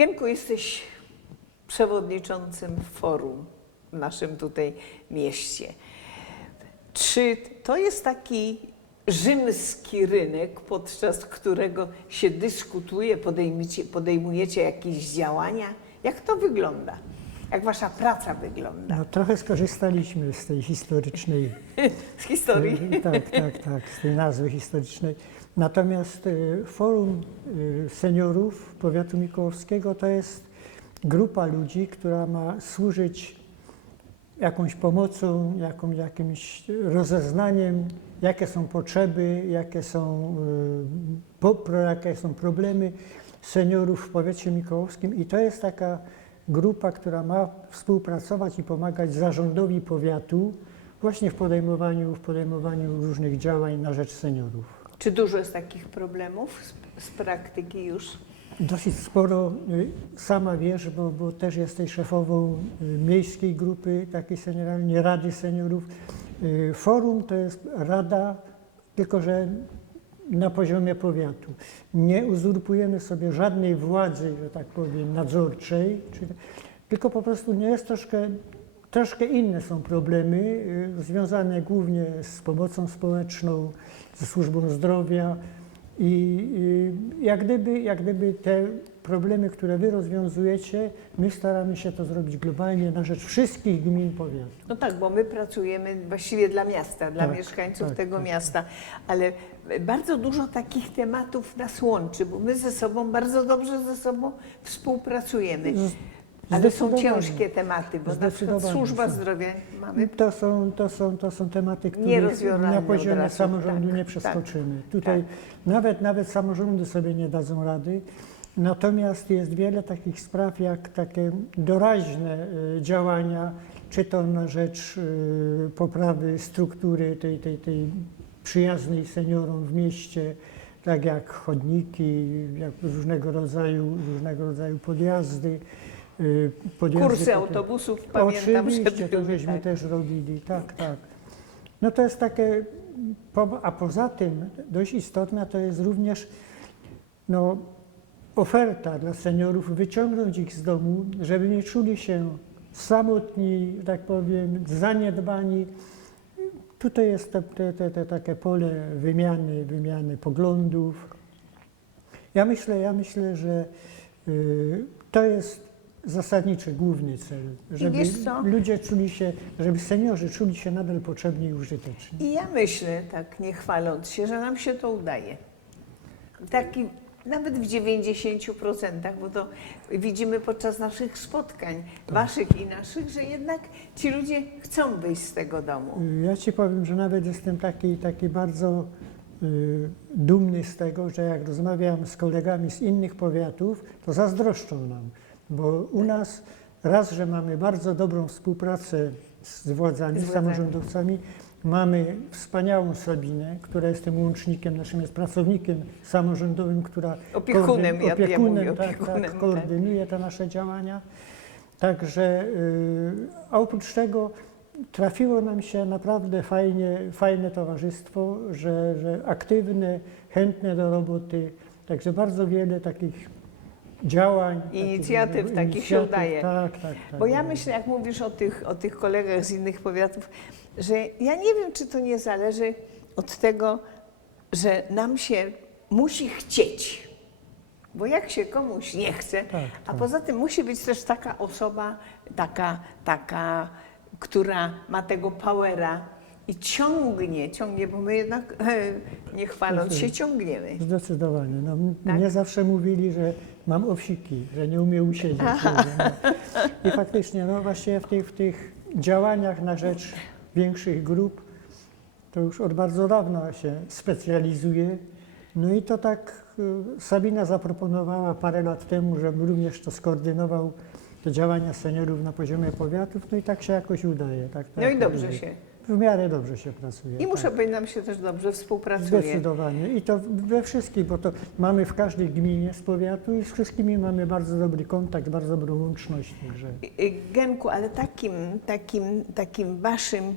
Genku, jesteś przewodniczącym forum w naszym tutaj mieście. Czy to jest taki rzymski rynek, podczas którego się dyskutuje, podejmujecie, podejmujecie jakieś działania? Jak to wygląda? Jak wasza praca wygląda? No, trochę skorzystaliśmy z tej historycznej, Z historii? tak, tak, tak, z tej nazwy historycznej. Natomiast e, Forum e, Seniorów Powiatu Mikołowskiego to jest grupa ludzi, która ma służyć jakąś pomocą, jakimś rozeznaniem, jakie są potrzeby, jakie są, pro, jakie są problemy seniorów w powiecie mikołowskim i to jest taka grupa, która ma współpracować i pomagać zarządowi powiatu właśnie w podejmowaniu, w podejmowaniu różnych działań na rzecz seniorów. Czy dużo jest takich problemów z, z praktyki już? Dosyć sporo, y, sama wiesz, bo, bo też jesteś szefową y, miejskiej grupy takiej senioralnej, Rady Seniorów. Y, Forum to jest rada, tylko że na poziomie powiatu. Nie uzurpujemy sobie żadnej władzy, że tak powiem, nadzorczej, tylko po prostu nie jest troszkę, troszkę inne są problemy y, związane głównie z pomocą społeczną, ze służbą zdrowia i y, jak gdyby, jak gdyby te problemy, które wy rozwiązujecie, my staramy się to zrobić globalnie na rzecz wszystkich gmin powiatu. No tak, bo my pracujemy właściwie dla miasta, dla Tak, mieszkańców tak, tego tak. miasta, ale bardzo dużo takich tematów nas łączy, bo my ze sobą bardzo dobrze ze sobą współpracujemy. Z- Ale są ciężkie tematy, bo na przykład służba są. zdrowia mamy To są, to są, to są tematy, które na poziomie razu, samorządu tak, nie tak, przeskoczymy. Tutaj nawet, nawet samorządy sobie nie dadzą rady. Natomiast jest wiele takich spraw, jak takie doraźne y, działania, czy to na rzecz y, poprawy struktury tej, tej, tej przyjaznej seniorom w mieście, tak jak chodniki, jak różnego rodzaju, różnego rodzaju podjazdy. Y, kursy autobusów, pamiętam, że Oczywiście, to żeśmy tak. też robili, tak, tak. No to jest takie, a poza tym dość istotna to jest również no, oferta dla seniorów, wyciągnąć ich z domu, żeby nie czuli się samotni, tak powiem, zaniedbani. Tutaj jest te, te, te, te takie pole wymiany, wymiany poglądów. Ja myślę, ja myślę, że y, to jest zasadniczy, główny cel, żeby wiesz co? ludzie czuli się, żeby seniorzy czuli się nadal potrzebni i użyteczni. I ja myślę, tak nie chwaląc się, że nam się to udaje. Taki, nawet w 90%, bo to widzimy podczas naszych spotkań, waszych i naszych, że jednak ci ludzie chcą wyjść z tego domu. Y, Ja Ci powiem, że nawet jestem taki, taki bardzo y, dumny z tego, że jak rozmawiam z kolegami z innych powiatów, to zazdroszczą nam, bo u nas raz, że mamy bardzo dobrą współpracę z władzami, Z samorządowcami, mamy wspaniałą Sabinę, która jest tym łącznikiem, naszym jest pracownikiem samorządowym, która Opiekunem, koordy- ja- ja opiekunem, mówię tak, opiekunem, tak, tak. koordynuje te nasze działania. Także, y, a oprócz tego trafiło nam się naprawdę fajnie, fajne towarzystwo, że, że aktywne, chętne do roboty. Także bardzo wiele takich działań. takich- Inicjatyw takich się udaje. Tak, tak, tak. Bo ja myślę, jak mówisz o tych, o tych kolegach z innych powiatów, że ja nie wiem, czy to nie zależy od tego, że nam się musi chcieć. Bo jak się komuś nie chce, Tak, a tak. poza tym musi być też taka osoba, taka, taka która ma tego powera i ciągnie, ciągnie, bo my jednak, nie chwaląc się, ciągniemy. Zdecydowanie. No, Tak? Mnie zawsze mówili, że mam owsiki, że nie umiem usiedzieć. I faktycznie, no właśnie w tych, w tych działaniach na rzecz większych grup, to już od bardzo dawna się specjalizuję. No i to tak y, Sabina zaproponowała parę lat temu, żebym również to skoordynował, te działania seniorów na poziomie powiatów, no i tak się jakoś udaje. Tak, tak, No i dobrze się. W miarę dobrze się pracuje. I tak. muszę powiedzieć, nam się też dobrze współpracuje. Zdecydowanie. I to we wszystkich, bo to mamy w każdej gminie z powiatu i z wszystkimi mamy bardzo dobry kontakt, bardzo dobrą łączność. Także Genku, ale takim, takim, takim waszym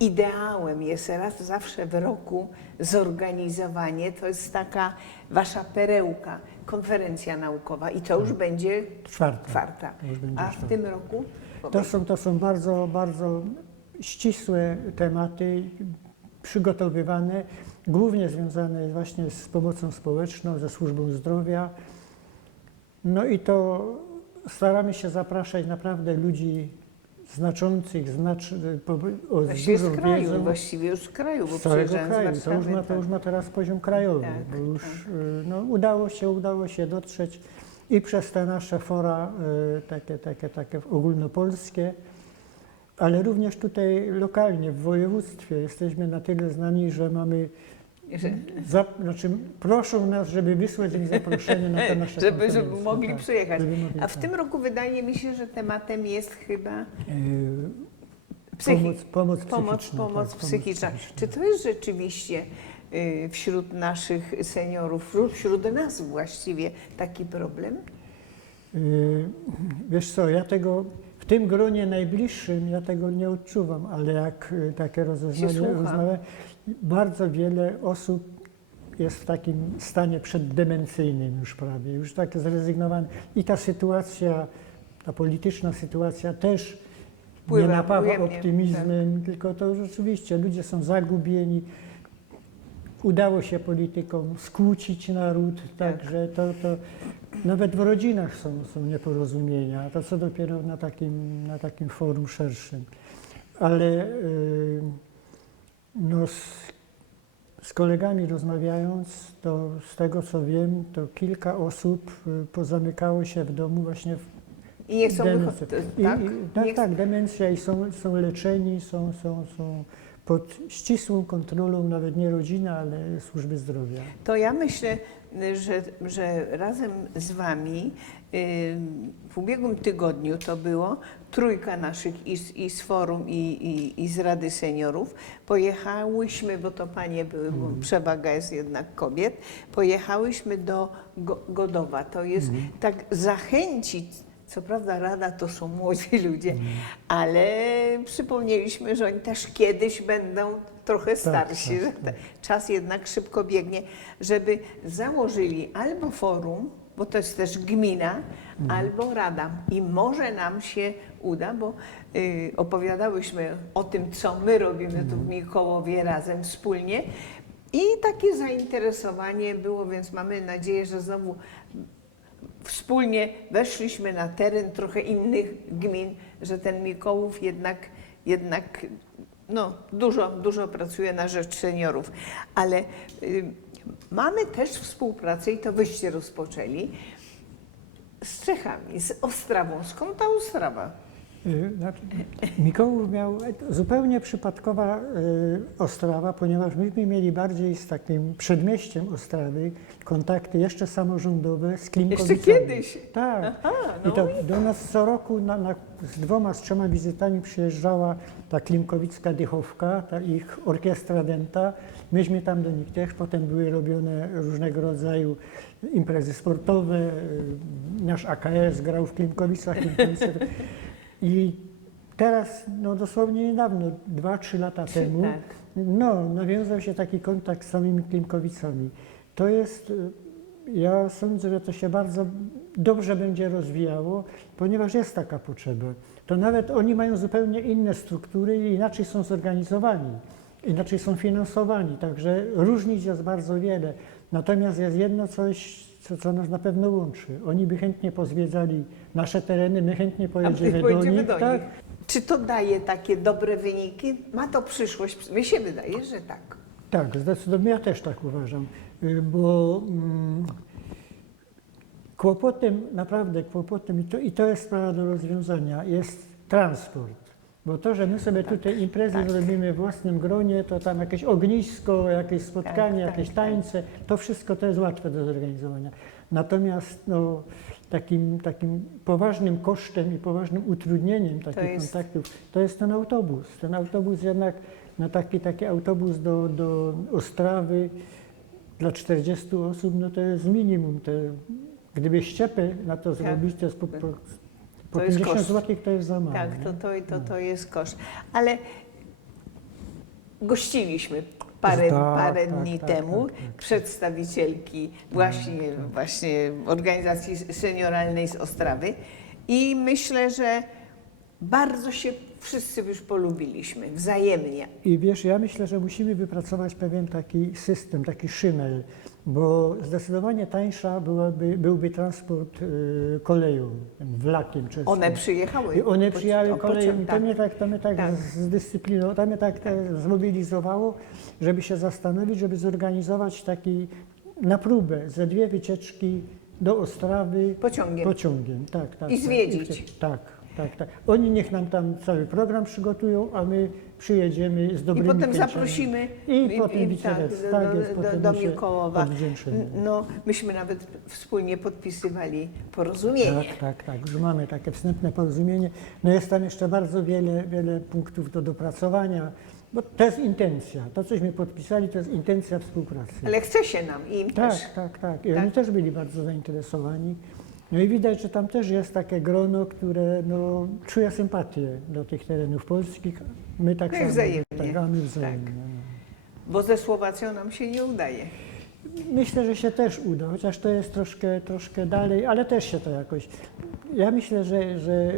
ideałem jest raz zawsze w roku zorganizowanie, to jest taka wasza perełka, konferencja naukowa i to już będzie Czwarta. czwarta. Już będzie A w czwarta. tym roku? To są, to są bardzo, bardzo ścisłe tematy, przygotowywane, głównie związane właśnie z pomocą społeczną, ze służbą zdrowia. No i to staramy się zapraszać naprawdę ludzi znaczących, znacz, o, z Właściwie z dużą kraju, wiedzą. właściwie już z kraju, bo Z całego kraju. z To już, ma, to tak. już ma teraz poziom krajowy, Tak, bo już tak. y, no, udało się, udało się dotrzeć i przez te nasze fora y, takie, takie, takie ogólnopolskie, ale również tutaj lokalnie, w województwie jesteśmy na tyle znani, że mamy, za, znaczy proszą nas, żeby wysłać im zaproszenie na te nasze żeby, żeby mogli tak, przyjechać. żeby mogli, A w tak. tym roku wydaje mi się, że tematem jest chyba Y, psychi- Pomoc, pomoc pomoc, psychiczna. pomoc tak, psychiczna. psychiczna. Czy to jest rzeczywiście y, wśród naszych seniorów, wśród nas właściwie taki problem? Yy, Wiesz co, ja tego w tym gronie najbliższym ja tego nie odczuwam, ale jak y, takie rozeznanie rozmawia, bardzo wiele osób jest w takim stanie przeddemencyjnym już prawie, już takie zrezygnowane. I ta sytuacja, ta polityczna sytuacja też Wpływa nie napawa optymizmem, tylko to rzeczywiście ludzie są zagubieni. Udało się politykom skłócić naród, Tak. także to, to nawet w rodzinach są, są nieporozumienia, to co dopiero na takim, na takim forum szerszym. Ale yy, no, z, z kolegami rozmawiając, to z tego co wiem, to kilka osób y, pozamykało się w domu właśnie w I nie chcą Demencja. wychodzić. I, Tak? i, tak, tak, demencja i są, są leczeni, są, są, są pod ścisłą kontrolą nawet nie rodziny, ale służby zdrowia. To ja myślę, że, że razem z Wami y, w ubiegłym tygodniu to było trójka naszych i z, i z forum, i, i, i z Rady Seniorów. Pojechałyśmy, bo to panie były, bo przewaga jest jednak kobiet, pojechałyśmy do Go, Godowa. To jest tak zachęcić. Co prawda Rada to są młodzi ludzie, ale przypomnieliśmy, że oni też kiedyś będą trochę starsi, tak, że tak. te, czas jednak szybko biegnie, żeby założyli albo forum, bo to jest też gmina, albo rada. I może nam się uda, bo y, opowiadałyśmy o tym, co my robimy tu w Mikołowie razem wspólnie. I takie zainteresowanie było, więc mamy nadzieję, że znowu wspólnie weszliśmy na teren trochę innych gmin, że ten Mikołów jednak, jednak no, dużo, dużo pracuje na rzecz seniorów. Ale y, mamy też współpracę i to wyście rozpoczęli z Czechami, z Ostrawą. Skąd ta Ostrawa? Y, Znaczy, Mikołów miał zupełnie przypadkowa y, Ostrawa, ponieważ myśmy mieli bardziej z takim przedmieściem Ostrawy kontakty jeszcze samorządowe z Klimkowicami. Jeszcze kiedyś. Tak. Aha, no I to do nas co roku na, na, z dwoma, z trzema wizytami przyjeżdżała ta Klimkowicka Dychówka, ta ich orkiestra denta. Myśmy tam do nich też, potem były robione różnego rodzaju imprezy sportowe. y, Nasz AKS grał w Klimkowicach. Klimkowice. I teraz, no dosłownie niedawno, dwa, trzy lata temu, tak. no, nawiązał się taki kontakt z samymi Klimkowicami. To jest, y, ja sądzę, że to się bardzo dobrze będzie rozwijało, ponieważ jest taka potrzeba. To nawet oni mają zupełnie inne struktury i inaczej są zorganizowani, inaczej są finansowani, także różnic jest bardzo wiele. Natomiast jest jedno coś, co, co nas na pewno łączy. Oni by chętnie pozwiedzali nasze tereny, my chętnie pojedziemy do pojedziemy nich. do tak? nich. Czy to daje takie dobre wyniki? Ma to przyszłość? Mi się wydaje, że tak. Tak, zdecydowanie ja też tak uważam, y, bo mm, kłopotem, naprawdę kłopotem, i to, i to jest sprawa do rozwiązania, jest transport. Bo to, że my sobie tutaj imprezy tak. zrobimy w własnym gronie, to tam jakieś ognisko, jakieś spotkanie, Tak, tak, jakieś tak. tańce, to wszystko to jest łatwe do zorganizowania. Natomiast no, takim, takim poważnym kosztem i poważnym utrudnieniem takich jest- kontaktów to jest ten autobus. Ten autobus jednak, no taki, taki autobus do, do Ostrawy dla 40 osób, no to jest minimum. To, gdyby ściepę na to zrobić, to jest po, po, po Tak. To jest 50 koszt. zł to jest za mało. Tak, to, to, to, to jest koszt. Ale gościliśmy parę, Tak, parę tak, dni tak, temu tak, tak. przedstawicielki właśnie, właśnie organizacji senioralnej z Ostrawy i myślę, że bardzo się wszyscy już polubiliśmy wzajemnie. I wiesz, ja myślę, że musimy wypracować pewien taki system, taki szymel, bo zdecydowanie tańsza byłaby, byłby transport y, koleją, wlakiem czeskim. One przyjechały. I one przyjechały koleją i to mnie tak, to mnie tak, Tak. z dyscypliną, to mnie tak, te zmobilizowało, żeby się zastanowić, żeby zorganizować taki na próbę ze dwie wycieczki do Ostrawy Pociągiem. pociągiem. Tak, tak, I tak. zwiedzić. Tak, tak, tak. Oni niech nam tam cały program przygotują, a my przyjedziemy z I dobrymi potem chęciami. zaprosimy I potem wicelec, do, tak do, jest, do, potem do Mikołowa. No, myśmy nawet wspólnie podpisywali porozumienie. Tak, tak, tak. Już mamy takie wstępne porozumienie. No jest tam jeszcze bardzo wiele, wiele punktów do dopracowania, bo to jest intencja. To, cośmy podpisali, to jest intencja współpracy. Ale chce się nam i im też. Tak, tak, tak. I Tak. oni też byli bardzo zainteresowani. No i widać, że tam też jest takie grono, które no, czuje sympatię do tych terenów polskich. My tak i samo. wzajemnie. Tak, a my wzajemnie. no. Bo ze Słowacją nam się nie udaje. Myślę, że się też uda, chociaż to jest troszkę, troszkę dalej, ale też się to jakoś. Ja myślę, że, że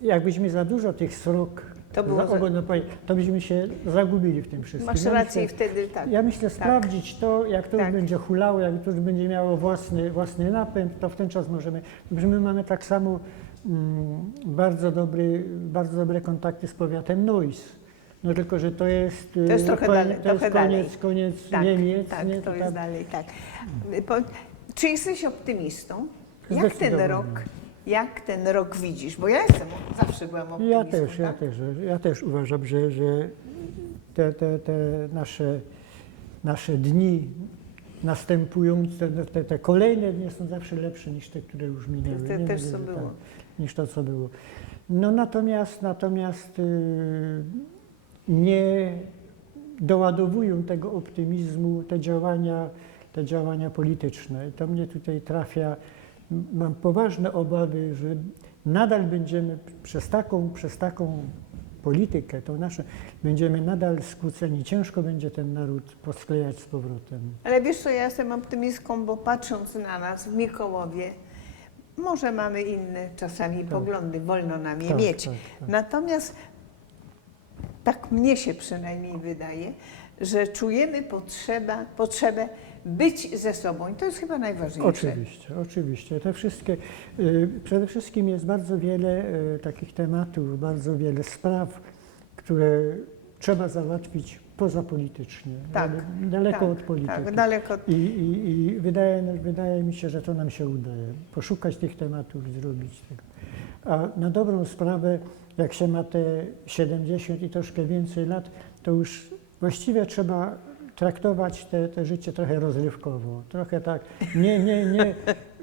jakbyśmy za dużo tych srok To było za za- opowie- to byśmy się zagubili w tym wszystkim. Masz ja rację i myślę, wtedy tak. ja myślę sprawdzić to, jak to Tak. już będzie hulało, jak to już będzie miało własny, własny napęd, to w ten czas możemy. że my mamy tak samo mm, bardzo, dobry, bardzo dobre kontakty z powiatem Neuss. No tylko, że to jest, To jest y, trochę dalej- to trochę jest dalej. koniec, koniec Tak, Niemiec. tak, nie? to jest dalej, tak. Po, czy jesteś optymistą? Jak ten rok, jak ten rok widzisz? Bo ja jestem, zawsze byłam optymistą. Ja też, ja tak? też, ja też uważam, że, że te, te, te nasze, nasze dni następujące, te, te kolejne dni są zawsze lepsze niż te, które już minęły. Te też, co że było. Tak, niż to, co było. No natomiast, natomiast yy, nie doładowują tego optymizmu te działania, te działania polityczne. I to mnie tutaj trafia. Mam poważne obawy, że nadal będziemy przez taką, przez taką politykę, tą naszą, będziemy nadal skłóceni. Ciężko będzie ten naród posklejać z powrotem. Ale wiesz co, ja jestem optymistką, bo patrząc na nas w Mikołowie, może mamy inne czasami poglądy, wolno nam je Tak, mieć. tak, tak. Natomiast tak mnie się przynajmniej wydaje, że czujemy potrzeba, potrzebę być ze sobą i to jest chyba najważniejsze. Oczywiście, oczywiście. Te wszystkie, y, przede wszystkim jest bardzo wiele y, takich tematów, bardzo wiele spraw, które trzeba załatwić pozapolitycznie, Tak, dale- daleko tak, od polityki. Tak, daleko od I, i, i wydaje, wydaje mi się, że to nam się udaje. Poszukać tych tematów i zrobić tego. A na dobrą sprawę, jak się ma te 70 i troszkę więcej lat, to już właściwie trzeba traktować te życie trochę rozrywkowo. Trochę tak, nie, nie, nie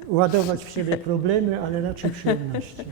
ładować w siebie problemy, ale raczej przyjemności.